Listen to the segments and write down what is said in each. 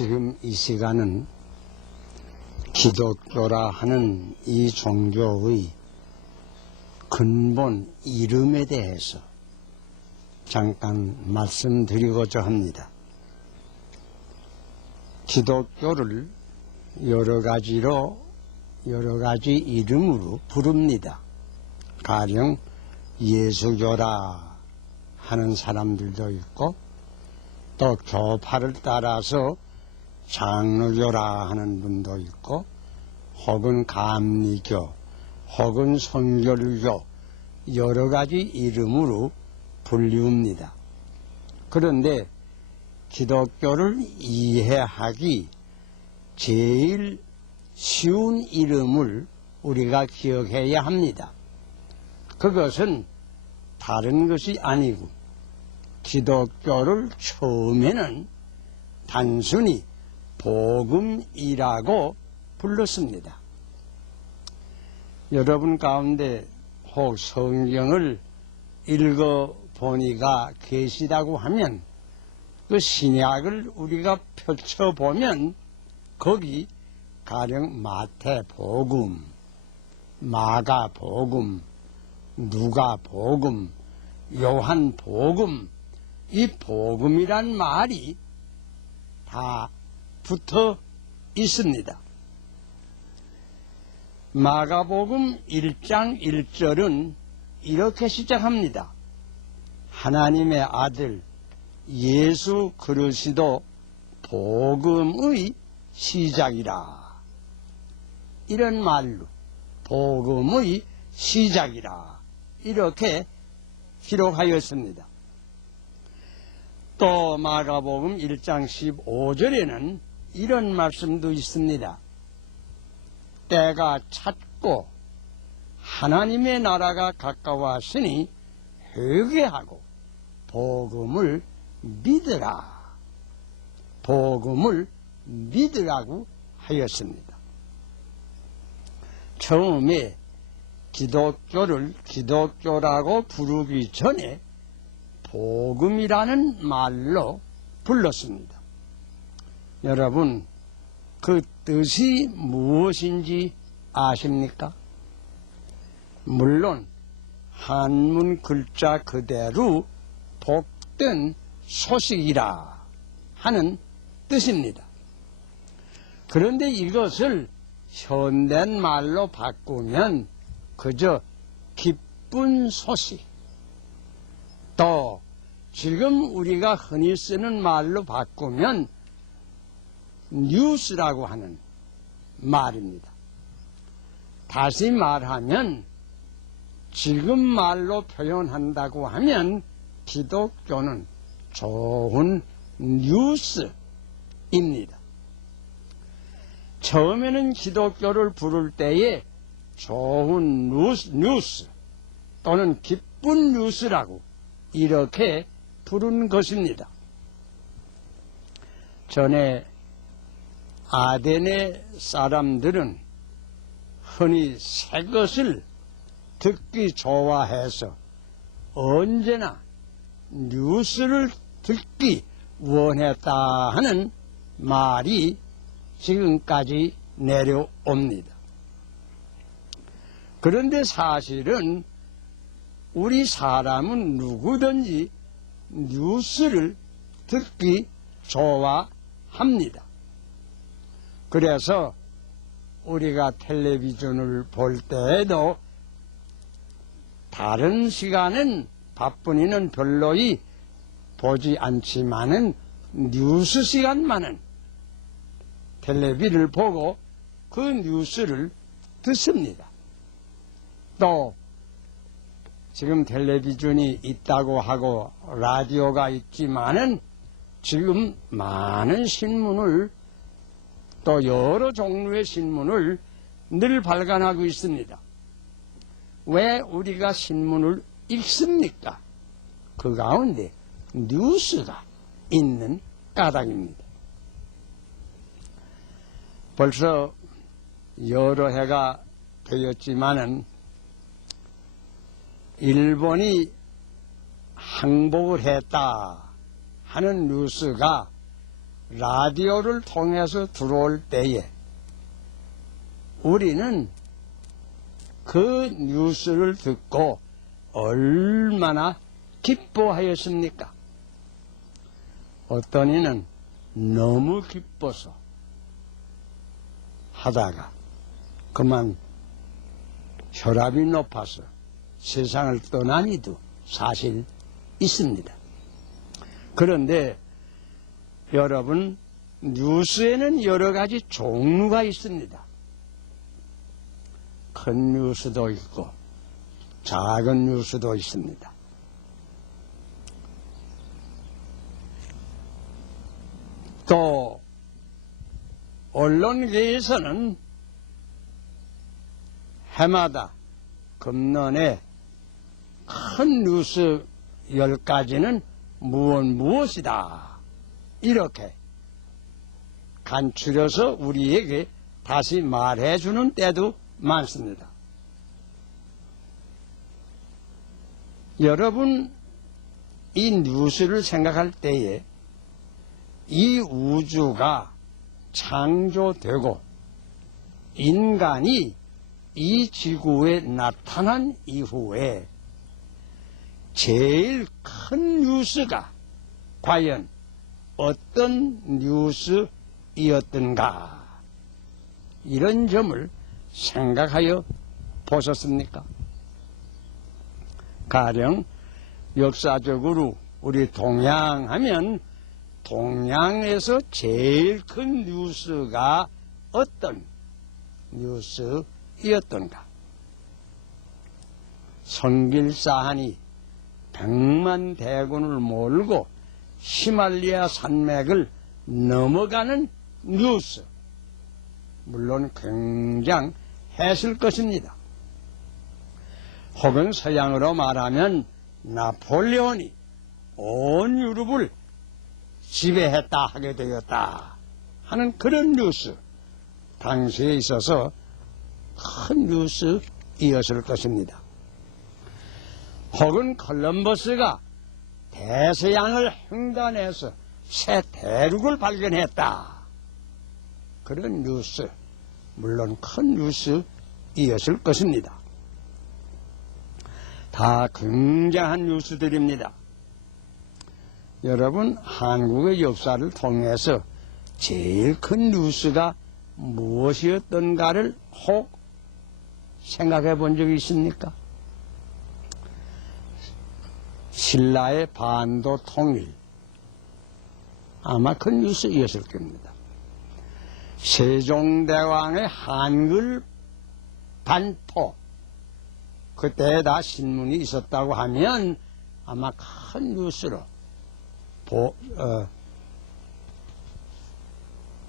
지금 이 시간은 기독교라 하는 이 종교의 근본 이름에 대해서 잠깐 말씀드리고자 합니다. 기독교를 여러 가지 이름으로 부릅니다. 가령 예수교라 하는 사람들도 있고, 또 교파를 따라서 장로교라 하는 분도 있고, 혹은 감리교, 혹은 성결교, 여러 가지 이름으로 불리웁니다. 그런데 기독교를 이해하기 제일 쉬운 이름을 우리가 기억해야 합니다. 그것은 다른 것이 아니고 기독교를 처음에는 단순히 복음이라고 불렀습니다. 여러분 가운데 혹 성경을 읽어보니가 계시다고 하면 그 신약을 우리가 펼쳐보면 거기 가령 마태복음, 마가복음, 누가복음, 요한복음, 이 복음이란 말이 다 붙어 있습니다. 마가복음 1장 1절은 이렇게 시작합니다. 하나님의 아들 예수 그리스도 복음의 시작이라. 이런 말로 복음의 시작이라 이렇게 기록하였습니다. 또 마가복음 1장 15절에는 이런 말씀도 있습니다. 때가 찼고 하나님의 나라가 가까웠으니 회개하고 복음을 믿으라. 복음을 믿으라고 하였습니다. 처음에 기독교를 기독교라고 부르기 전에 복음이라는 말로 불렀습니다. 여러분, 그 뜻이 무엇인지 아십니까? 물론 한문 글자 그대로 복된 소식이라 하는 뜻입니다. 그런데 이것을 현대말로 바꾸면 그저 기쁜 소식, 또 지금 우리가 흔히 쓰는 말로 바꾸면 뉴스라고 하는 말입니다. 다시 말하면 지금 말로 표현한다고 하면 기독교는 좋은 뉴스입니다. 처음에는 기독교를 부를 때에 좋은 뉴스 또는 기쁜 뉴스라고 이렇게 부른 것입니다. 전에 아덴의 사람들은 흔히 새 것을 듣기 좋아해서 언제나 뉴스를 듣기 원했다 하는 말이 지금까지 내려옵니다. 그런데 사실은 우리 사람은 누구든지 뉴스를 듣기 좋아합니다. 그래서 우리가 텔레비전을 볼 때에도 다른 시간은 바쁜이는 별로이 보지 않지만은 뉴스 시간만은 텔레비를 보고 그 뉴스를 듣습니다. 또 지금 텔레비전이 있다고 하고 라디오가 있지만은 지금 많은 신문을 또 여러 종류의 신문을 늘 발간하고 있습니다. 왜 우리가 신문을 읽습니까? 그 가운데 뉴스가 있는 까닭입니다. 벌써 여러 해가 되었지만은 일본이 항복을 했다 하는 뉴스가 라디오를 통해서 들어올 때에 우리는 그 뉴스를 듣고 얼마나 기뻐하였습니까? 어떤 이는 너무 기뻐서 하다가 그만 혈압이 높아서 세상을 떠난 이도 사실 있습니다. 그런데 여러분, 뉴스에는 여러 가지 종류가 있습니다. 큰 뉴스도 있고 작은 뉴스도 있습니다. 또 언론계에서는 해마다 금년에 큰 뉴스 10가지는 무엇이다 이렇게 간추려서 우리에게 다시 말해주는 때도 많습니다. 여러분, 이 뉴스를 생각할 때에 이 우주가 창조되고 인간이 이 지구에 나타난 이후에 제일 큰 뉴스가 과연 어떤 뉴스이었던가, 이런 점을 생각하여 보셨습니까? 가령 역사적으로 우리 동양하면 동양에서 제일 큰 뉴스가 어떤 뉴스이었던가? 성길사한이 100만 대군을 몰고 히말라야 산맥을 넘어가는 뉴스, 물론 굉장했을 것입니다. 혹은 서양으로 말하면 나폴레온이 온 유럽을 지배했다 하게 되었다 하는 그런 뉴스, 당시에 있어서 큰 뉴스이었을 것입니다. 혹은 콜럼버스가 대서양을 횡단해서 새 대륙을 발견했다, 그런 뉴스, 물론 큰 뉴스이었을 것입니다. 다 굉장한 뉴스들입니다. 여러분, 한국의 역사를 통해서 제일 큰 뉴스가 무엇이었던가를 혹 생각해 본 적이 있습니까? 신라의 반도 통일, 아마 큰 뉴스이었을 겁니다. 세종대왕의 한글 반포, 그때 다 신문이 있었다고 하면 아마 큰 뉴스로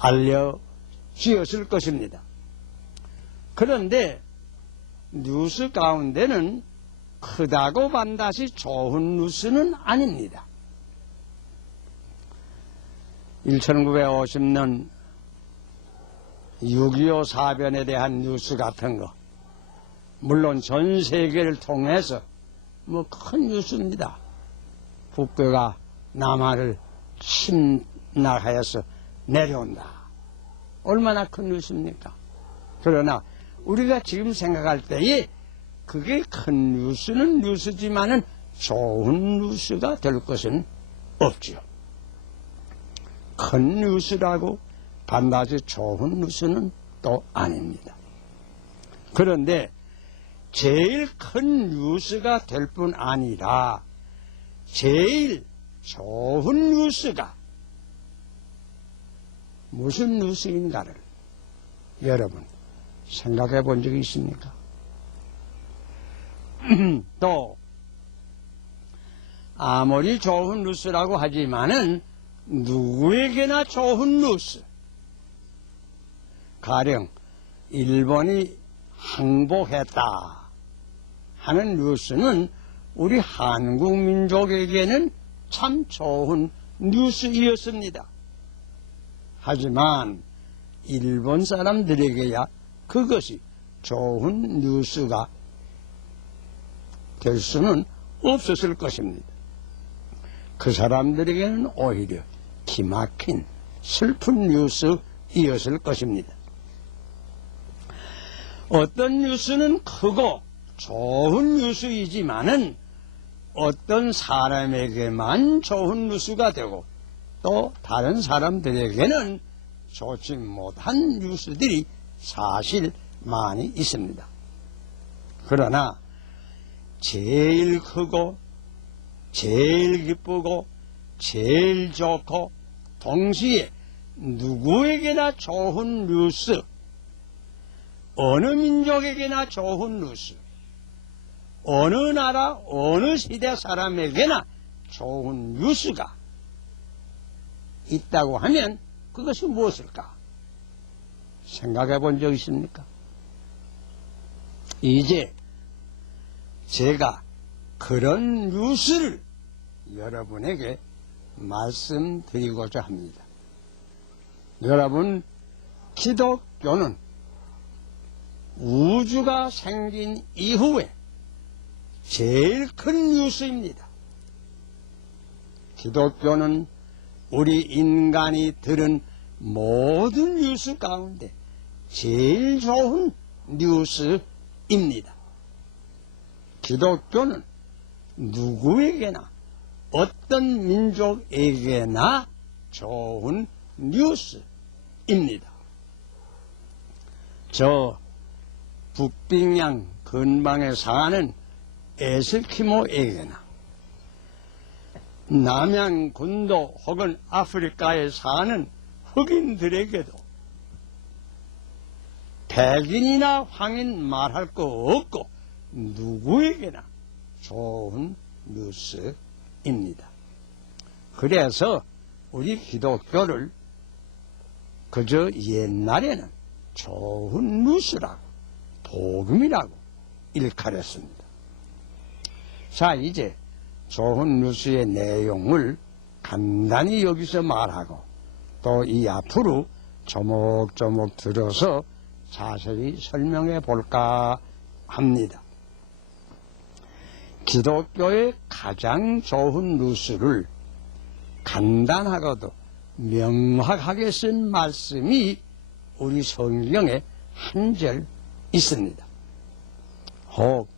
알려지었을 것입니다. 그런데 뉴스 가운데는 크다고 반드시 좋은 뉴스는 아닙니다. 1950년 6.25 사변에 대한 뉴스 같은 거, 물론 전 세계를 통해서 큰 뉴스입니다. 북괴가 남한을 침략하여서 내려온다, 얼마나 큰 뉴스입니까? 그러나 우리가 지금 생각할 때에 그게 큰 뉴스는 뉴스지만은 좋은 뉴스가 될 것은 없지요. 큰 뉴스라고 반드시 좋은 뉴스는 또 아닙니다. 그런데 제일 큰 뉴스가 될 뿐 아니라 제일 좋은 뉴스가 무슨 뉴스인가를 여러분 생각해 본 적이 있습니까? 또 아무리 좋은 뉴스라고 하지만은 누구에게나 좋은 뉴스, 가령 일본이 항복했다 하는 뉴스는 우리 한국 민족에게는 참 좋은 뉴스이었습니다. 하지만 일본 사람들에게야 그것이 좋은 뉴스가 될 수는 없었을 것입니다. 그 사람들에게는 오히려 기막힌 슬픈 뉴스이었을 것입니다. 어떤 뉴스는 크고 좋은 뉴스이지만은 어떤 사람에게만 좋은 뉴스가 되고 또 다른 사람들에게는 좋지 못한 뉴스들이 사실 많이 있습니다. 그러나 제일 크고 제일 기쁘고 제일 좋고 동시에 누구에게나 좋은 뉴스, 어느 민족에게나 좋은 뉴스, 어느 나라 어느 시대 사람에게나 좋은 뉴스가 있다고 하면 그것이 무엇일까? 생각해 본 적 있습니까? 이제 제가 그런 뉴스를 여러분에게 말씀드리고자 합니다. 여러분, 기독교는 우주가 생긴 이후에 제일 큰 뉴스입니다. 기독교는 우리 인간이 들은 모든 뉴스 가운데 제일 좋은 뉴스입니다. 기독교는 누구에게나 어떤 민족에게나 좋은 뉴스입니다. 저 북빙양 근방에 사는 에스키모에게나 남양군도 혹은 아프리카에 사는 흑인들에게도 백인이나 황인 말할 거 없고 누구에게나 좋은 뉴스입니다. 그래서 우리 기독교를 그저 옛날에는 좋은 뉴스라고 복음이라고 일컬었습니다. 자, 이제 좋은 뉴스의 내용을 간단히 여기서 말하고 또 이 앞으로 조목조목 들어서 자세히 설명해 볼까 합니다. 기독교의 가장 좋은 뉴스를 간단하고도 명확하게 쓴 말씀이 우리 성경에 한 절 있습니다. 혹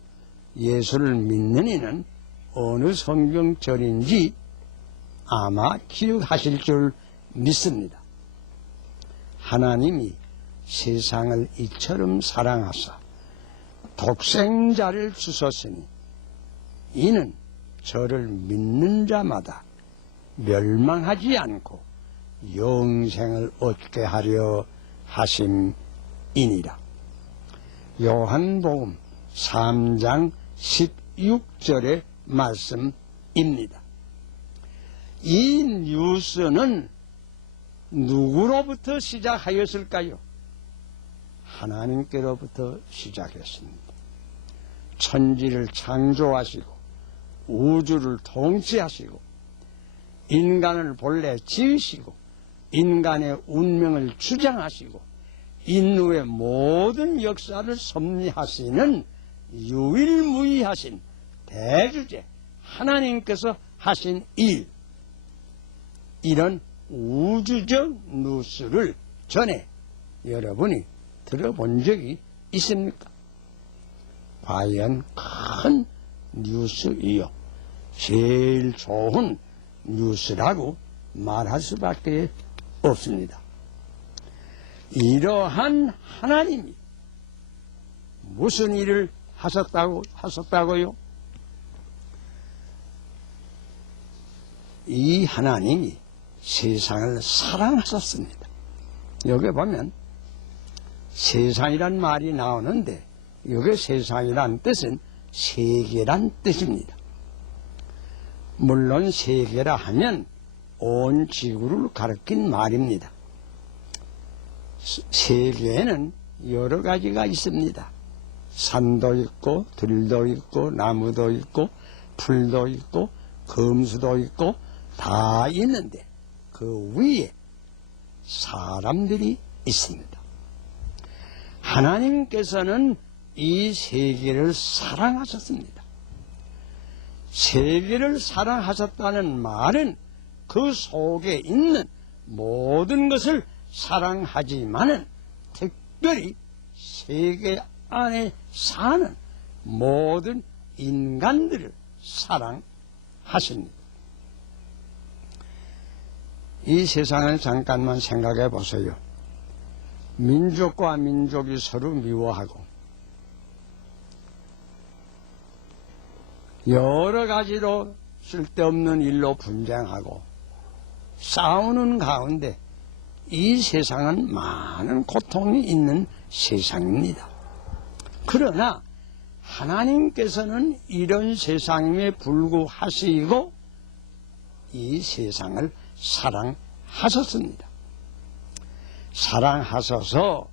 예수를 믿는 이는 어느 성경절인지 아마 기억하실 줄 믿습니다. 하나님이 세상을 이처럼 사랑하사 독생자를 주셨으니 이는 저를 믿는 자마다 멸망하지 않고 영생을 얻게 하려 하심이니라. 요한복음 3장 16절의 말씀입니다. 이 뉴스는 누구로부터 시작하였을까요? 하나님께로부터 시작했습니다. 천지를 창조하시고 우주를 통치하시고 인간을 본래 지으시고 인간의 운명을 주장하시고 인류의 모든 역사를 섭리하시는 유일무이하신 대주제 하나님께서 하신 일, 이런 우주적 뉴스를 전에 여러분이 들어본 적이 있습니까? 과연 큰 뉴스이요 제일 좋은 뉴스라고 말할 수밖에 없습니다. 이러한 하나님이 무슨 일을 하셨다고요? 이 하나님이 세상을 사랑하셨습니다. 여기 보면 세상이란 말이 나오는데 여기 세상이란 뜻은 세계란 뜻입니다. 물론 세계라 하면 온 지구를 가리킨 말입니다. 세계에는 여러 가지가 있습니다. 산도 있고 들도 있고 나무도 있고 풀도 있고 금수도 있고 다 있는데 그 위에 사람들이 있습니다. 하나님께서는 이 세계를 사랑하셨습니다. 세계를 사랑하셨다는 말은 그 속에 있는 모든 것을 사랑하지만은 특별히 세계 안에 사는 모든 인간들을 사랑하십니다. 이 세상을 잠깐만 생각해 보세요. 민족과 민족이 서로 미워하고 여러 가지로 쓸데없는 일로 분쟁하고 싸우는 가운데 이 세상은 많은 고통이 있는 세상입니다. 그러나 하나님께서는 이런 세상에 불구하시고 이 세상을 사랑하셨습니다. 사랑하셔서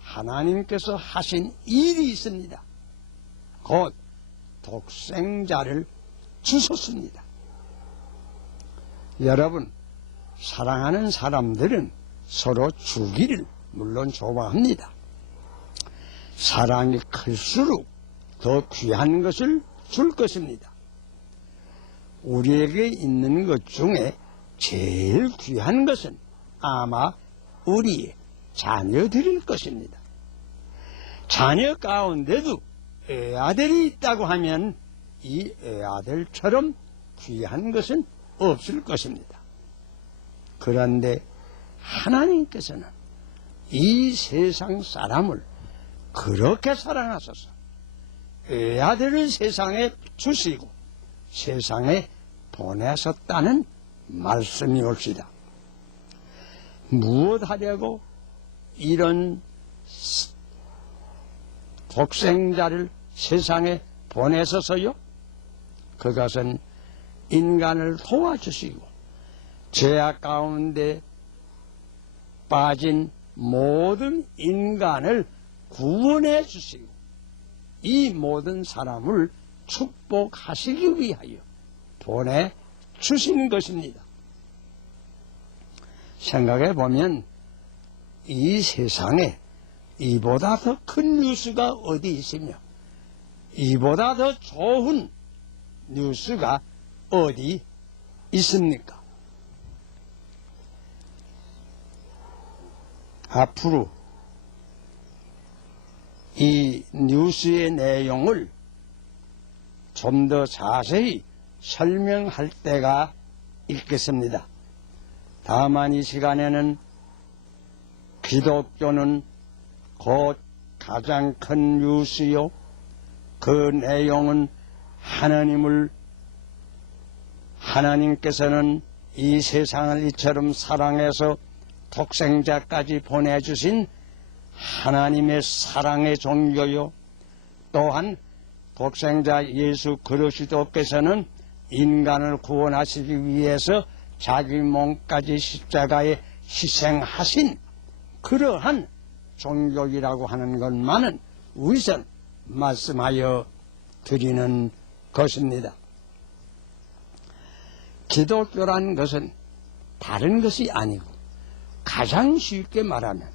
하나님께서 하신 일이 있습니다. 곧 독생자를 주셨습니다. 여러분, 사랑하는 사람들은 서로 주기를 물론 좋아합니다. 사랑이 클수록 더 귀한 것을 줄 것입니다. 우리에게 있는 것 중에 제일 귀한 것은 아마 우리의 자녀들일 것입니다. 자녀 가운데도 애아들이 있다고 하면 이 애아들처럼 귀한 것은 없을 것입니다. 그런데 하나님께서는 이 세상 사람을 그렇게 사랑하셔서 애아들을 세상에 주시고 세상에 보내셨다는 말씀이 옵시다. 무엇 하려고 이런 독생자를 세상에 보내셔서요? 그것은 인간을 도와주시고 죄악 가운데 빠진 모든 인간을 구원해 주시고 이 모든 사람을 축복하시기 위하여 보내주신 것입니다. 생각해 보면 이 세상에 이보다 더 큰 뉴스가 어디 있으며 이보다 더 좋은 뉴스가 어디 있습니까? 앞으로 이 뉴스의 내용을 좀 더 자세히 설명할 때가 있겠습니다. 다만 이 시간에는 기독교는 곧 가장 큰 뉴스요. 그 내용은 하나님께서는 이 세상을 이처럼 사랑해서 독생자까지 보내주신 하나님의 사랑의 종교요. 또한 독생자 예수 그리스도께서는 인간을 구원하시기 위해서 자기 몸까지 십자가에 희생하신 그러한 종교이라고 하는 것만은 우선 말씀하여 드리는 것입니다. 기독교란 것은 다른 것이 아니고 가장 쉽게 말하면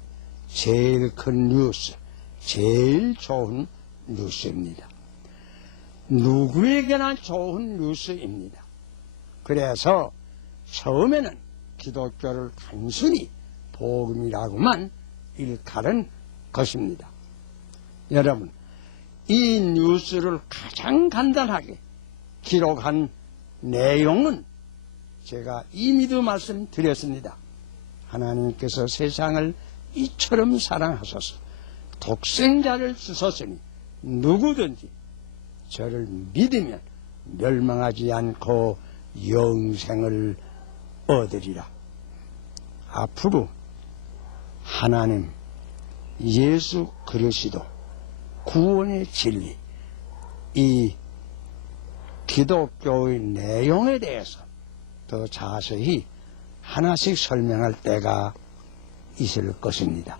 제일 큰 뉴스, 제일 좋은 뉴스입니다. 누구에게나 좋은 뉴스입니다. 그래서 처음에는 기독교를 단순히 복음이라고만 일컬은 것입니다. 여러분, 이 뉴스를 가장 간단하게 기록한 내용은 제가 이미도 말씀드렸습니다. 하나님께서 세상을 이처럼 사랑하셔서 독생자를 주셨으니 누구든지 저를 믿으면 멸망하지 않고 영생을 얻으리라. 앞으로 하나님, 예수 그리스도, 구원의 진리, 이 기독교의 내용에 대해서 더 자세히 하나씩 설명할 때가 있을 것입니다.